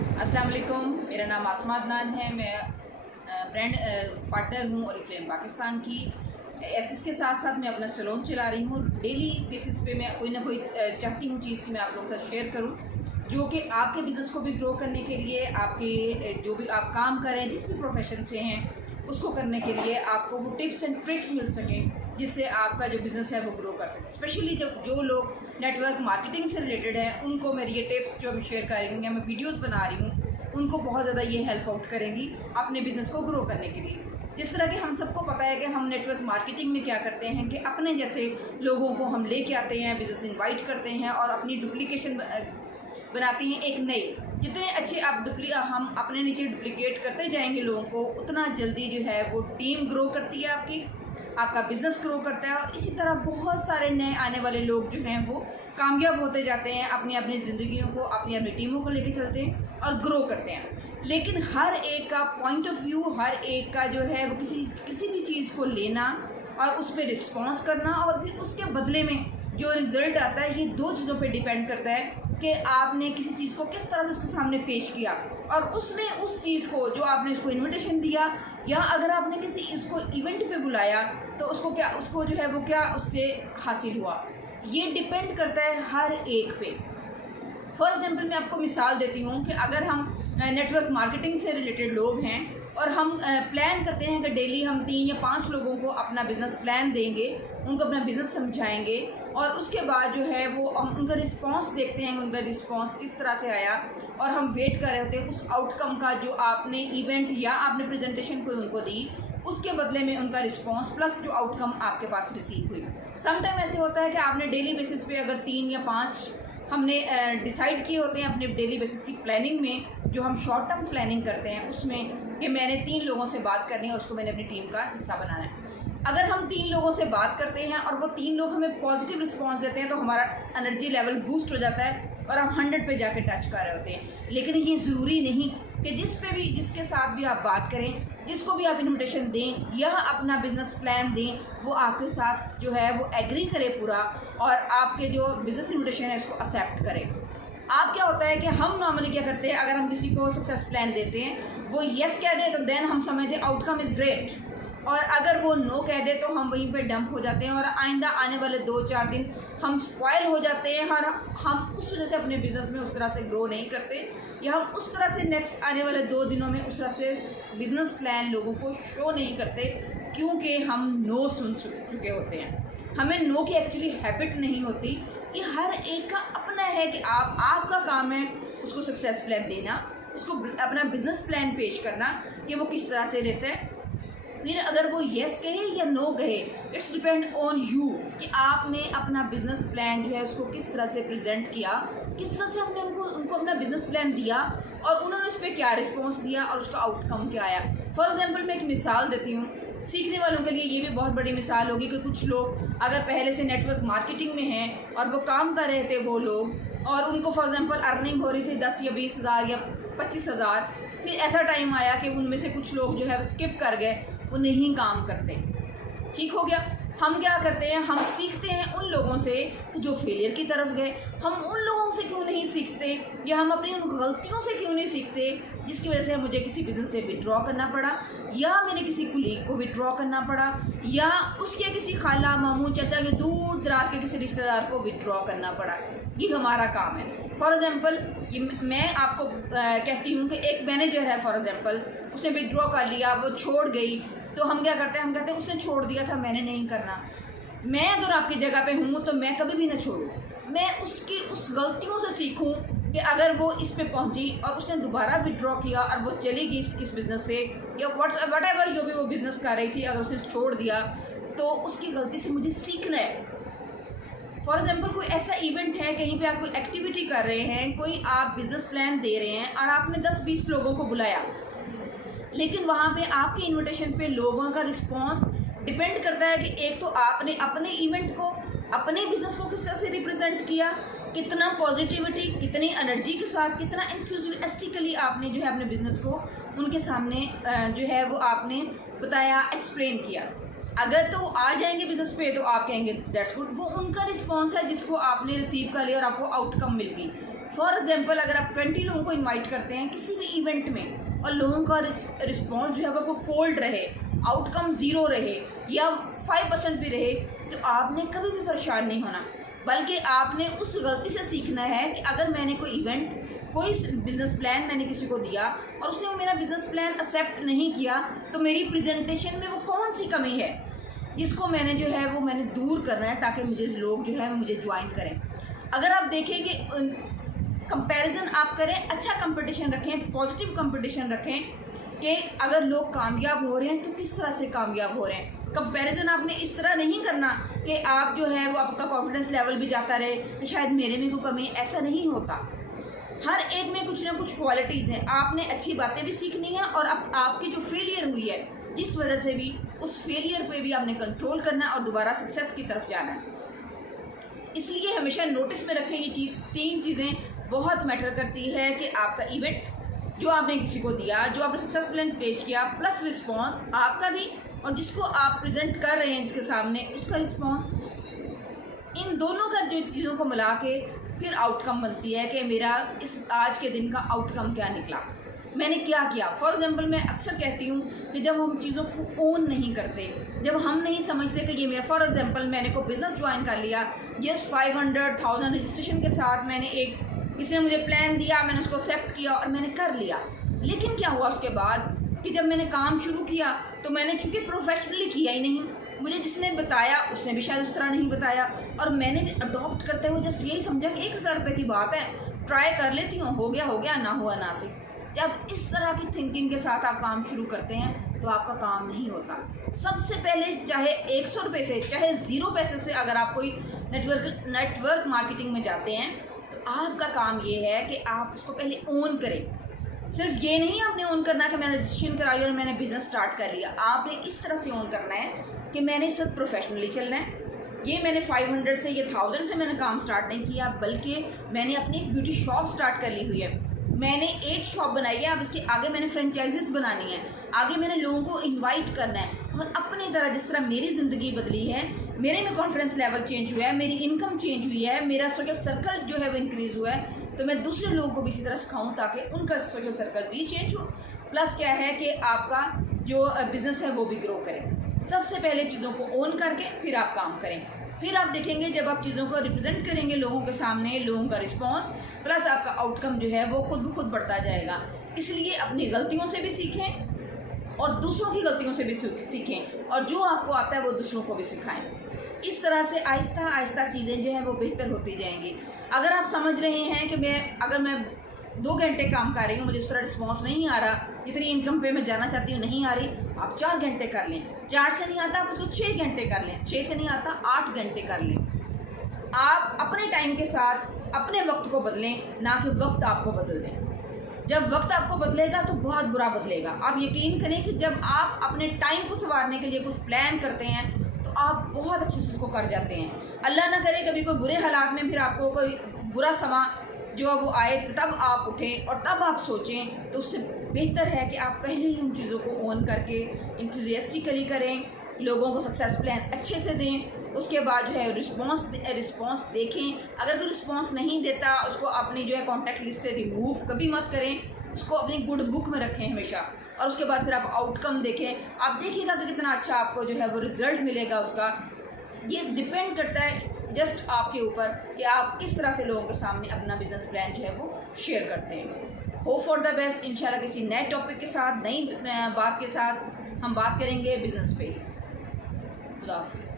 अस्सलाम वालेकुम, मेरा नाम आसमा अदनान है। मैं ब्रांड पार्टनर हूँ ओरिफ्लेम पाकिस्तान की। इसके साथ साथ मैं अपना सैलून चला रही हूँ। डेली बेसिस पे मैं कोई ना कोई चाहती हूँ चीज़ कि मैं आप लोगों के साथ शेयर करूँ, जो कि आपके बिज़नेस को भी ग्रो करने के लिए, आपके जो भी आप काम करें, जिस भी प्रोफेशन से हैं, उसको करने के लिए आपको वो टिप्स एंड ट्रिक्स मिल सकें, जिससे आपका जो बिज़नेस है वो ग्रो कर सके। स्पेशली जब जो लोग नेटवर्क मार्केटिंग से रिलेटेड हैं, उनको मेरी ये टिप्स जो मैं शेयर कर रही हूँ या मैं वीडियोस बना रही हूँ, उनको बहुत ज़्यादा ये हेल्प आउट करेंगी अपने बिज़नेस को ग्रो करने के लिए। जिस तरह कि हम सबको पता है कि हम नेटवर्क मार्केटिंग में क्या करते हैं कि अपने जैसे लोगों को हम लेके आते हैं, बिज़नेस इनवाइट करते हैं और अपनी डुप्लीकेशन बनाते हैं एक नई। जितने अच्छे आप हम अपने नीचे डुप्लीकेट करते जाएंगे लोगों को, उतना जल्दी जो है वो टीम ग्रो करती है, आपका बिज़नेस ग्रो करता है। और इसी तरह बहुत सारे नए आने वाले लोग जो हैं वो कामयाब होते जाते हैं, अपनी अपनी ज़िंदगियों को, अपनी अपनी टीमों को लेके चलते हैं और ग्रो करते हैं। लेकिन हर एक का पॉइंट ऑफ व्यू, हर एक का जो है वो किसी भी चीज़ को लेना और उस पर रिस्पॉन्स करना और फिर उसके बदले में जो रिज़ल्ट आता है, ये दो चीज़ों पे डिपेंड करता है कि आपने किसी चीज़ को किस तरह से उसके सामने पेश किया और उसने उस चीज़ को, जो आपने उसको इन्विटेशन दिया या अगर आपने किसी उसको इवेंट पे बुलाया तो उसको जो है वो क्या उससे हासिल हुआ, ये डिपेंड करता है हर एक पे। फॉर एग्जांपल मैं आपको मिसाल देती हूँ कि अगर हम नेटवर्क मार्केटिंग से रिलेटेड लोग हैं और हम प्लान करते हैं कि डेली हम 3 या 5 लोगों को अपना बिज़नेस प्लान देंगे, उनको अपना बिज़नेस समझाएंगे और उसके बाद जो है वो हम उनका रिस्पांस देखते हैं, उनका रिस्पांस किस तरह से आया और हम वेट कर रहे होते हैं उस आउटकम का जो आपने इवेंट या आपने प्रेजेंटेशन कोई उनको दी, उसके बदले में उनका रिस्पांस प्लस जो आउटकम आपके पास रिसीव हुई। समटाइम ऐसे होता है कि आपने डेली बेसिस पे अगर 3 या 5 हमने डिसाइड किए होते हैं अपने डेली बेसिस की प्लानिंग में, जो हम शॉर्ट टर्म प्लानिंग करते हैं उसमें कि मैंने 3 लोगों से बात करनी है और उसको मैंने अपनी टीम का हिस्सा बनाना है। अगर हम 3 लोगों से बात करते हैं और वो 3 लोग हमें पॉजिटिव रिस्पांस देते हैं तो हमारा एनर्जी लेवल बूस्ट हो जाता है और हम 100 पे जाके टच कर रहे होते हैं। लेकिन ये ज़रूरी नहीं कि जिसके साथ भी आप बात करें, जिसको भी आप इन्विटेशन दें या अपना बिज़नेस प्लान दें, वो आपके साथ जो है वो एग्री करे पूरा और आपके जो बिज़नेस इन्विटेशन है उसको एक्सेप्ट करें। आप क्या होता है कि हम नॉर्मली क्या करते हैं, अगर हम किसी को सक्सेस प्लान देते हैं, वो येस कह दे तो देन हम समझते हैं आउटकम इज़ ग्रेट, और अगर वो नो कह दे तो हम वहीं पे डंप हो जाते हैं और आइंदा आने वाले 2-4 दिन हम स्पॉइल हो जाते हैं और हम उस वजह से अपने बिज़नेस में उस तरह से ग्रो नहीं करते या हम उस तरह से नेक्स्ट आने वाले 2 दिनों में उस तरह से बिज़नेस प्लान लोगों को शो नहीं करते, क्योंकि हम नो सुन चुके होते हैं। हमें नो की एक्चुअली हैबिट नहीं होती। ये हर एक का अपना है कि आपका काम है उसको सक्सेस प्लान देना, उसको अपना बिज़नेस प्लान पेश करना कि वो किस तरह से रहता है। फिर अगर वो येस कहे या नो कहे, इट्स डिपेंड ऑन यू कि आपने अपना बिज़नेस प्लान जो है उसको किस तरह से प्रेजेंट किया, किस तरह से हमने उनको अपना बिज़नेस प्लान दिया और उन्होंने उस पर क्या रिस्पॉन्स दिया और उसका आउटकम क्या आया। फॉर एग्जाम्पल मैं एक मिसाल देती हूँ, सीखने वालों के लिए ये भी बहुत बड़ी मिसाल होगी कि कुछ लोग अगर पहले से नेटवर्क मार्केटिंग में हैं और वो काम कर रहे थे वो लोग, और उनको फॉर एग्जांपल अर्निंग हो रही थी 10 या 20 हज़ार या 25 हज़ार, फिर ऐसा टाइम आया कि उनमें से कुछ लोग जो है वो स्किप कर गए, वो नहीं काम करते। ठीक हो गया। हम क्या करते हैं, हम सीखते हैं उन लोगों से जो फेलियर की तरफ गए। हम उन लोगों से क्यों नहीं सीखते या हम अपनी उन गलतियों से क्यों नहीं सीखते जिसकी वजह से मुझे किसी बिज़नेस से विड्रॉ करना पड़ा या मेरे किसी कुलीग को विड्रॉ करना पड़ा या उसके किसी खाला मामू चाचा के दूर दराज के किसी रिश्तेदार को विड्रॉ करना पड़ा। ये हमारा काम है। फॉर एग्जांपल ये मैं आपको कहती हूँ कि एक मैनेजर है, फॉर एग्जांपल उसने विड्रॉ कर लिया, वो छोड़ गई, तो हम क्या करते हैं, हम कहते हैं उसने छोड़ दिया था, मैंने नहीं करना। मैं अगर आपकी जगह पे हूँ तो मैं कभी भी ना छोड़ूँ, मैं उसकी उस गलतियों से सीखूँ कि अगर वो इस पे पहुँची और उसने दोबारा विड्रॉ किया और वो चली गई इस बिज़नेस से या वट एवर जो भी वो बिज़नेस कर रही थी, अगर उसने छोड़ दिया तो उसकी गलती से मुझे सीखना है। फॉर एग्जाम्पल कोई ऐसा इवेंट है, कहीं पे आप कोई एक्टिविटी कर रहे हैं, कोई आप बिज़नेस प्लान दे रहे हैं और आपने 10-20 लोगों को बुलाया, लेकिन वहाँ पे आपके इनविटेशन पे लोगों का रिस्पांस डिपेंड करता है कि एक तो आपने अपने इवेंट को, अपने बिज़नेस को किस तरह से रिप्रेजेंट किया, कितना पॉजिटिविटी, कितनी एनर्जी के साथ, कितना एंथुसियास्टिकली आपने जो है अपने बिज़नेस को उनके सामने जो है वो आपने बताया, एक्सप्लेन किया। अगर तो आ जाएंगे बिज़नेस पे तो आप कहेंगे दैट्स गुड, वो उनका रिस्पांस है जिसको आपने रिसीव कर लिया और आपको आउटकम मिल गई। फॉर एग्जांपल अगर आप 20 लोगों को इनवाइट करते हैं किसी भी इवेंट में और लोगों का रिस्पॉन्स जो है वो कोल्ड रहे, आउटकम ज़ीरो रहे या 5% भी रहे, तो आपने कभी भी परेशान नहीं होना, बल्कि आपने उस गलती से सीखना है कि अगर मैंने कोई इवेंट, कोई बिज़नेस प्लान मैंने किसी को दिया और उसने मेरा बिज़नेस प्लान एक्सेप्ट नहीं किया, तो मेरी प्रेजेंटेशन में वो कौन सी कमी है जिसको मैंने जो है वो मैंने दूर करना है, ताकि मुझे लोग जो है मुझे ज्वाइन करें। अगर आप देखें कि कंपैरिजन आप करें, अच्छा कंपटीशन रखें, पॉजिटिव कंपटीशन रखें कि अगर लोग कामयाब हो रहे हैं तो किस तरह से कामयाब हो रहे हैं। कंपैरिजन आपने इस तरह नहीं करना कि आप जो है वो आपका कॉन्फिडेंस लेवल भी जाता रहे कि शायद मेरे में कोई कमी है, ऐसा नहीं होता। हर एक में कुछ ना कुछ क्वालिटीज़ हैं, आपने अच्छी बातें भी सीखनी है और आपकी जो फेलियर हुई है जिस वजह से भी, उस फेलियर पे भी आपने कंट्रोल करना है और दोबारा सक्सेस की तरफ जाना है। इसलिए हमेशा नोटिस में रखें ये तीन चीज़ें बहुत मैटर करती है कि आपका इवेंट जो आपने किसी को दिया, जो आपने सक्सेस प्लान पेश किया, प्लस रिस्पॉन्स आपका भी और जिसको आप प्रेजेंट कर रहे हैं जिसके सामने उसका रिस्पॉन्स, इन दोनों का जो चीज़ों को मिला के फिर आउटकम बनती है कि मेरा इस आज के दिन का आउटकम क्या निकला, मैंने क्या किया। फॉर एग्जांपल मैं अक्सर कहती हूँ कि जब हम चीज़ों को ओन नहीं करते, जब हम नहीं समझते कि ये मेरा, फॉर एग्जांपल मैंने कोई बिज़नेस ज्वाइन कर लिया, जस्ट 500,000 रजिस्ट्रेशन के साथ मैंने किसी ने मुझे प्लान दिया, मैंने उसको एक्सेप्ट किया और मैंने कर लिया। लेकिन क्या हुआ उसके बाद कि जब मैंने काम शुरू किया तो मैंने चूँकि प्रोफेशनली किया ही नहीं, मुझे जिसने बताया उसने भी शायद उस तरह नहीं बताया और मैंने भी अडॉप्ट करते हुए जस्ट यही समझा कि 1000 रुपये की बात है, ट्राई कर लेती हूँ, हो गया, ना हुआ ना सही। जब इस तरह की थिंकिंग के साथ आप काम शुरू करते हैं तो आपका काम नहीं होता। सबसे पहले चाहे 100 रुपये से, चाहे 0 पैसे से अगर आप कोई नेटवर्क मार्केटिंग में जाते हैं तो आपका काम ये है कि आप उसको पहले ओन करें। सिर्फ ये नहीं आपने ओन करना कि मैंने रजिस्ट्रेशन कराई और मैंने बिज़नेस स्टार्ट कर लिया, आपने इस तरह से ओन करना है कि मैंने सिर्फ प्रोफेशनली चलना है। ये मैंने 500 से या 1000 से मैंने काम स्टार्ट नहीं किया, बल्कि मैंने अपनी एक ब्यूटी शॉप स्टार्ट कर ली हुई है, मैंने एक शॉप बनाई है, अब इसके आगे मैंने फ्रेंचाइजेस बनानी है, आगे मैंने लोगों को इनवाइट करना है और अपनी तरह जिस तरह मेरी ज़िंदगी बदली है, मेरे में कॉन्फिडेंस लेवल चेंज हुआ है, मेरी इनकम चेंज हुई है, मेरा सोशल सर्कल जो है वो इंक्रीज़ हुआ है, तो मैं दूसरे लोगों को भी इसी तरह सिखाऊँ ताकि उनका सोशल सर्कल भी चेंज हो। प्लस क्या है कि आपका जो बिज़नेस है वो भी ग्रो करे। सबसे पहले चीज़ों को ओन करके फिर आप काम करें, फिर आप देखेंगे जब आप चीज़ों को रिप्रेजेंट करेंगे लोगों के सामने, लोगों का रिस्पांस प्लस आपका आउटकम जो है वो खुद ब खुद बढ़ता जाएगा। इसलिए अपनी गलतियों से भी सीखें और दूसरों की गलतियों से भी सीखें और जो आपको आता है वो दूसरों को भी सिखाएं। इस तरह से आहिस्ता आहिस्ता चीज़ें जो हैं वो बेहतर होती जाएंगी। अगर आप समझ रहे हैं कि अगर मैं 2 घंटे काम कर रही हूँ, मुझे उस तरह रिस्पॉन्स नहीं आ रहा, जितनी इनकम पे मैं जाना चाहती हूँ नहीं आ रही, आप 4 घंटे कर लें। 4 से नहीं आता आप उसको 6 घंटे कर लें, 6 से नहीं आता 8 घंटे कर लें। आप अपने टाइम के साथ अपने वक्त को बदलें, ना कि वक्त आपको बदल दें। जब वक्त आपको बदलेगा तो बहुत बुरा बदलेगा। आप यकीन करें कि जब आप अपने टाइम को संवारने के लिए कुछ प्लान करते हैं तो आप बहुत अच्छे से उसको कर जाते हैं। अल्लाह ना करे कभी कोई बुरे हालात में फिर आपको कोई बुरा समा जो वो आए तब आप उठें और तब आप सोचें, तो उससे बेहतर है कि आप पहले ही उन चीज़ों को ओन करके इंथुजियास्टिकली करें, लोगों को सक्सेस प्लान अच्छे से दें। उसके बाद जो है रिस्पॉन्स देखें। अगर कोई रिस्पॉन्स नहीं देता उसको अपनी जो है कॉन्टैक्ट लिस्ट से रिमूव कभी मत करें, उसको अपनी गुड बुक में रखें हमेशा। और उसके बाद फिर आप आउटकम देखें, आप देखिएगा कि कितना अच्छा आपको जो है वो रिज़ल्ट मिलेगा उसका। ये डिपेंड करता है जस्ट आपके ऊपर कि आप किस तरह से लोगों के सामने अपना बिजनेस प्लान जो है वो शेयर करते हैं। Hope for the best. इंशाल्लाह किसी नए टॉपिक के साथ, नई बात के साथ हम बात करेंगे बिजनेस पे। खुदा हाफिज़।